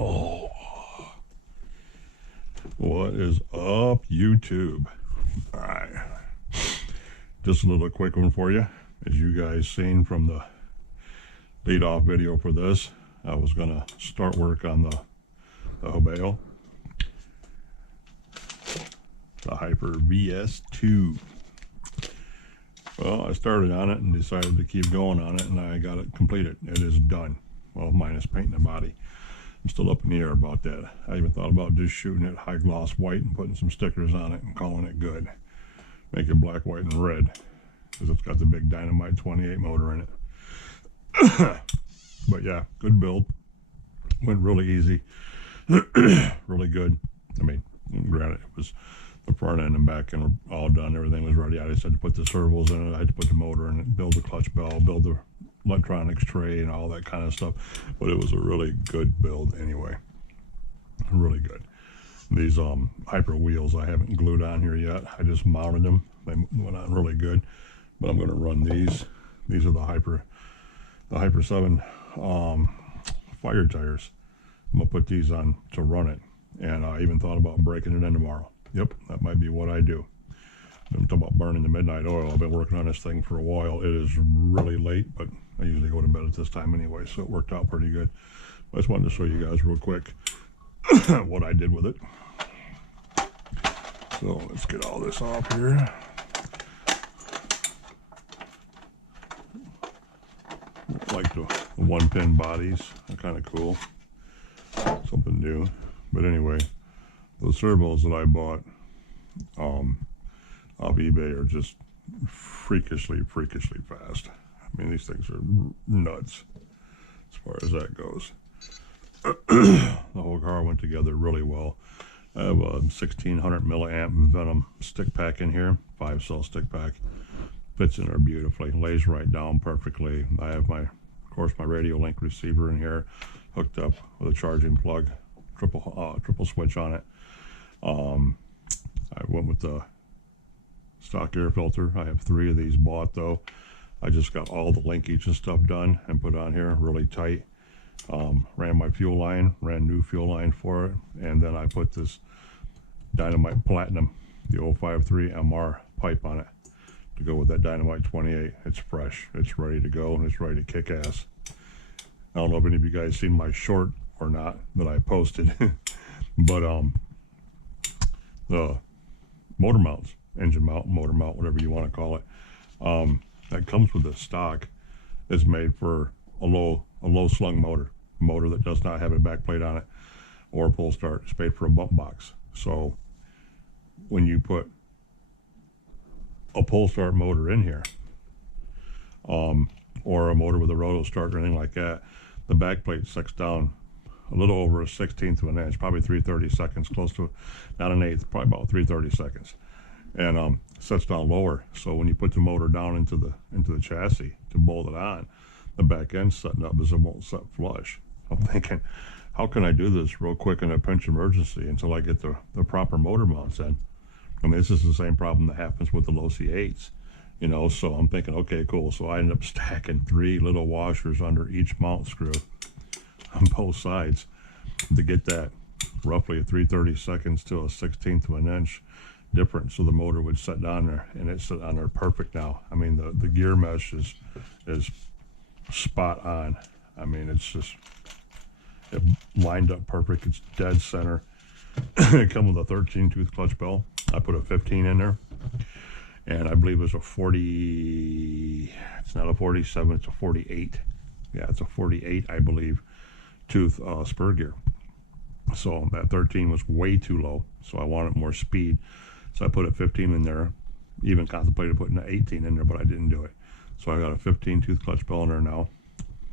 Oh, what is up, YouTube? All right, just a little quick one for you. As you guys seen from the lead-off video for this, I was gonna start work on the Hobao, the Hyper vs2. Well, I started on it and decided to keep going on it, and I got it completed. It is done. Well, minus painting the body. I'm still up in the air about that. I even thought about just shooting it high gloss white and putting some stickers on it and calling it good. Make it black, white, and red, because it's got the big Dynamite 28 motor in it. But yeah, good build. Went really easy. Really good. I mean, granted, it was the front end and back end were all done. Everything was ready. I just had to put the servos in it. I had to put the motor in it, build the clutch bell, build the electronics tray and all that kind of stuff. But it was a really good build anyway. Really good. These Hyper wheels I haven't glued on here yet. I just mounted them. They went on really good. But I'm going to run these. These are the Hyper 7 fire tires. I'm going to put these on to run it. And I even thought about breaking it in tomorrow. Yep, that might be what I do. I'm talking about burning the midnight oil. I've been working on this thing for a while. It is really late, but I usually go to bed at this time anyway, so it worked out pretty good. I just wanted to show you guys real quick what I did with it. So let's get all this off here. Like the one-pin bodies. They're kind of cool. Something new. But anyway, those servos that I bought off eBay are just freakishly fast. I mean, these things are nuts as far as that goes. The whole car went together really well. I have a 1600 milliamp Venom stick pack in here, 5-cell stick pack. Fits in there beautifully, lays right down perfectly. I have of course, my radio link receiver in here, hooked up with a charging plug, triple switch on it. I went with the stock air filter. I have 3 of these bought though. I just got all the linkage and stuff done and put on here really tight. Ran my fuel line, ran new fuel line for it, and then I put this Dynamite Platinum, the 053 MR pipe on it to go with that Dynamite 28. It's fresh, it's ready to go, and it's ready to kick ass. I don't know if any of you guys seen my short or not that I posted, but the motor mounts, engine mount, motor mount, whatever you want to call it, that comes with the stock is made for a low slung motor that does not have a back plate on it or a pull start. It's made for a bump box. So when you put a pull start motor in here, or a motor with a roto start or anything like that, the back plate sets down a little over a 1/16 of an inch, probably 3/30 seconds, close to, not an eighth, probably about 3/30 seconds, and sets down lower. So when you put the motor down into the chassis to bolt it on, the back end setting up as it won't set flush. I'm thinking, how can I do this real quick in a pinch emergency until I get the proper motor mounts in? I mean, this is the same problem that happens with the low C8s, you know. So I'm thinking, okay, cool. So I ended up stacking 3 little washers under each mount screw on both sides to get that roughly 3/30 seconds to a 1/16 of an inch difference. So the motor would set down there, and it's set on there perfect now. I mean, the gear mesh is spot on. I mean, it lined up perfect. It's dead center. It comes with a 13 tooth clutch bell. I put a 15 in there, and I believe it's a 40. It's not a 47. It's a 48. Yeah, it's a 48, I believe, tooth spur gear. So that 13 was way too low, so I wanted more speed. So I put a 15 in there. Even contemplated putting an 18 in there, but I didn't do it. So I got a 15 tooth clutch bell in there now.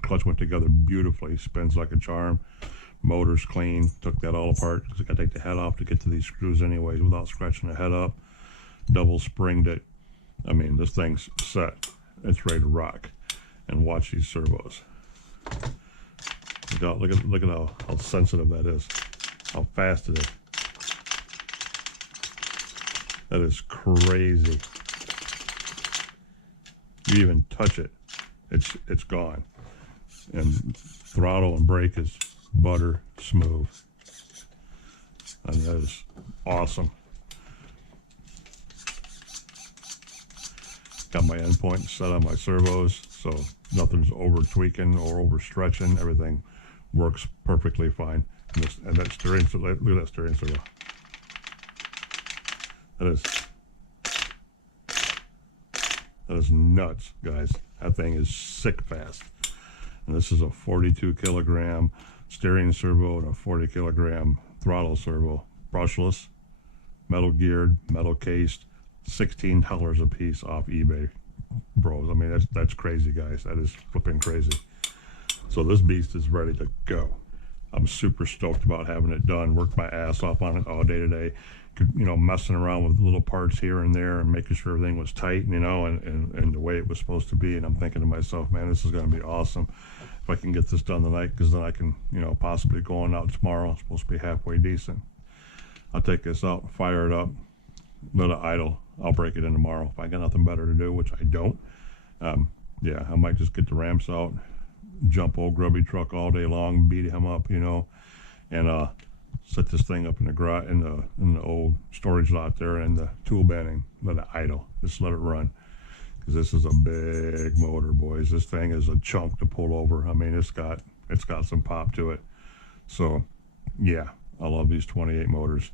Clutch went together beautifully, spins like a charm. Motor's clean. Took that all apart because I got to take the head off to get to these screws anyways without scratching the head up. Double springed it. I mean, this thing's set. It's ready to rock. And watch these servos. Look at how sensitive that is. How fast it is. That is crazy. You even touch it, it's gone. And throttle and brake is butter smooth. And that is awesome. Got my endpoint set on my servos, so nothing's over tweaking or over stretching. Everything works perfectly fine. And that steering, look at that steering servo. That is nuts, guys. That thing is sick fast. And this is a 42 kilogram steering servo and a 40 kilogram throttle servo. Brushless, metal geared, metal cased, $16 a piece off eBay, bros. I mean, that's crazy, guys. That is flipping crazy. So this beast is ready to go. I'm super stoked about having it done. Worked my ass off on it all day today. You know, messing around with little parts here and there and making sure everything was tight, you know, and the way it was supposed to be. And I'm thinking to myself, man, this is going to be awesome if I can get this done tonight, because then I can, you know, possibly going out tomorrow. It's supposed to be halfway decent. I'll take this out, fire it up, let it idle. I'll break it in tomorrow if I got nothing better to do, which I don't. Yeah, I might just get the ramps out, jump old grubby truck all day long, beat him up, you know, and set this thing up in the garage, in the old storage lot there, and the tool banding, let it idle, just let it run, because this is a big motor, boys. This thing is a chunk to pull over. I mean, it's got some pop to it. So yeah, I love these 28 motors.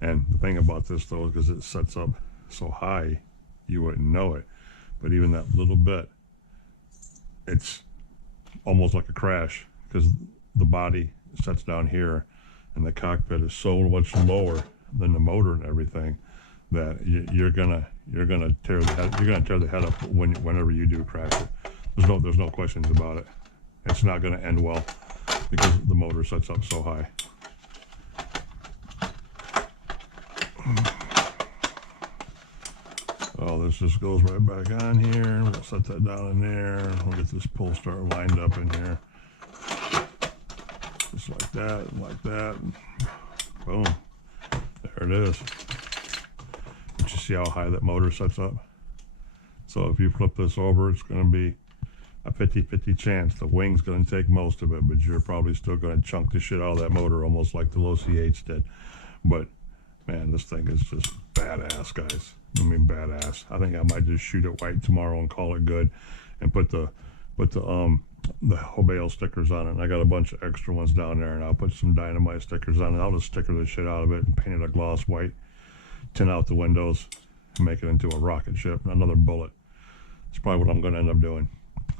And the thing about this though, is because it sets up so high, you wouldn't know it, but even that little bit, it's almost like a crash, because the body sets down here and the cockpit is so much lower than the motor and everything that you're gonna tear the head up whenever you do crash it. There's no questions about it. It's not gonna end well because the motor sets up so high. Oh, this just goes right back on here. We'll set that down in there. We'll get this pull start lined up in here. Just like that, like that. Boom. There it is. But you see how high that motor sets up? So if you flip this over, it's going to be a 50-50 chance. The wing's going to take most of it, but you're probably still going to chunk the shit out of that motor, almost like the low C8s did. But man, this thing is just badass, guys. I mean, badass. I think I might just shoot it white tomorrow and call it good, and put the Hobao stickers on it. And I got a bunch of extra ones down there, and I'll put some dynamite stickers on it. I'll just sticker the shit out of it and paint it a gloss white, tint out the windows, and make it into a rocket ship, another bullet. That's probably what I'm going to end up doing.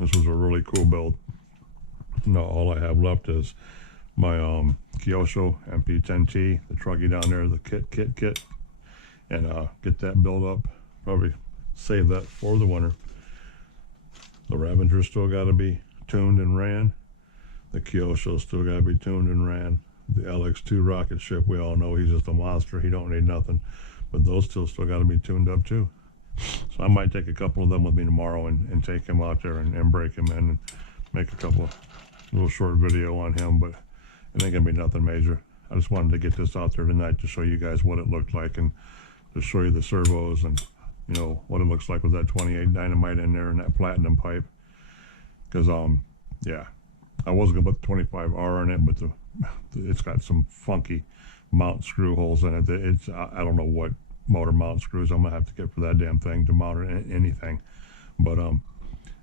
This was a really cool build. Now all I have left is my Kyosho MP10T, the truggy down there, the kit, and get that built up. Probably save that for the winter. The Ravenger's still got to be tuned and ran. The Kyosho's still got to be tuned and ran. The LX2 rocket ship, we all know he's just a monster. He don't need nothing. But those still got to be tuned up too. So I might take a couple of them with me tomorrow and take him out there and break him in and make a couple of little short video on him. But it ain't gonna be nothing major. I just wanted to get this out there tonight to show you guys what it looked like, and to show you the servos, and you know what it looks like with that 28 dynamite in there and that platinum pipe. Because yeah, I was gonna put the 25R in it, but it's got some funky mount screw holes in it. I don't know what motor mount screws I'm gonna have to get for that damn thing to mount anything. But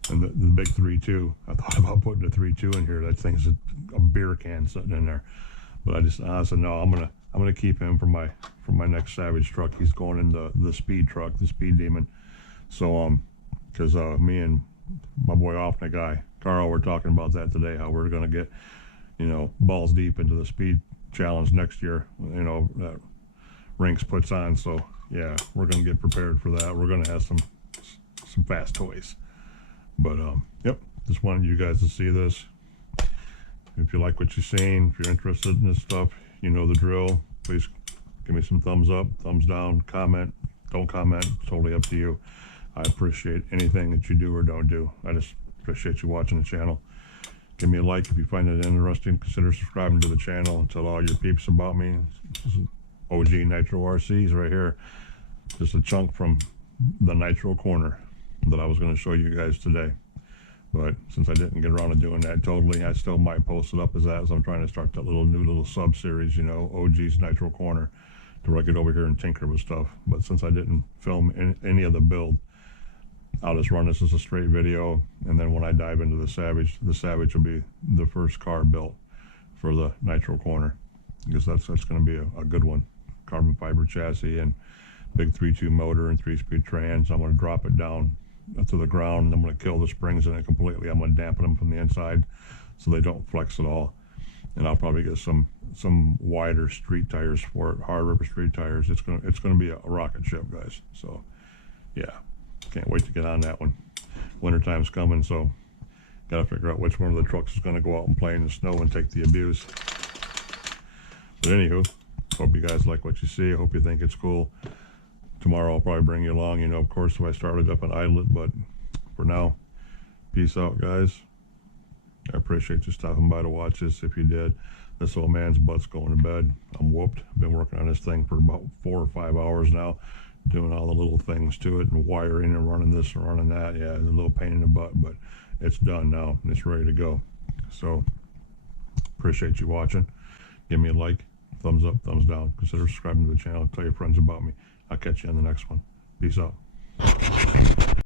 and the big 3.2, I thought about putting a 3.2 in here. That thing's a beer can sitting in there. But I said no, I'm gonna keep him for my next Savage truck. He's going in the speed truck, the Speed Demon. So because me and my boy Offna guy Carl were talking about that today, how we're gonna get, you know, balls deep into the speed challenge next year, you know, that Rinks puts on. So yeah, we're gonna get prepared for that. We're gonna have some fast toys. But yep, just wanted you guys to see this. If you like what you've seen, if you're interested in this stuff, you know the drill. Please give me some thumbs up, thumbs down, comment. Don't comment, it's totally up to you. I appreciate anything that you do or don't do. I just appreciate you watching the channel. Give me a like if you find it interesting. Consider subscribing to the channel, and tell all your peeps about me. This is OG Nitro RCs right here. Just a chunk from the Nitro corner that I was going to show you guys today. But since I didn't get around to doing that totally, I still might post it up as that, as I'm trying to start that new sub series, you know, OG's Nitro Corner, to where I get over here and tinker with stuff. But since I didn't film any of the build, I'll just run this as a straight video, and then when I dive into the Savage will be the first car built for the Nitro Corner, because that's going to be a good one. Carbon fiber chassis and big 3.2 motor and 3-speed trans. I'm going to drop it down to the ground, and I'm going to kill the springs in it completely. I'm going to dampen them from the inside so they don't flex at all. And I'll probably get some wider street tires for it, hard rubber street tires. It's going to be a rocket ship, guys. So yeah, can't wait to get on that one. Wintertime's coming, so got to figure out which one of the trucks is going to go out and play in the snow and take the abuse. But anywho, hope you guys like what you see. I hope you think it's cool. Tomorrow I'll probably bring you along, you know, of course, if I started up and idle it. But for now, peace out, guys. I appreciate you stopping by to watch this. If you did, this old man's butt's going to bed. I'm whooped. I've been working on this thing for about 4 or 5 hours now, doing all the little things to it and wiring and running this and running that. Yeah, it's a little pain in the butt, but it's done now and it's ready to go. So appreciate you watching. Give me a like, thumbs up, thumbs down. Consider subscribing to the channel. Tell your friends about me. I'll catch you on the next one. Peace out.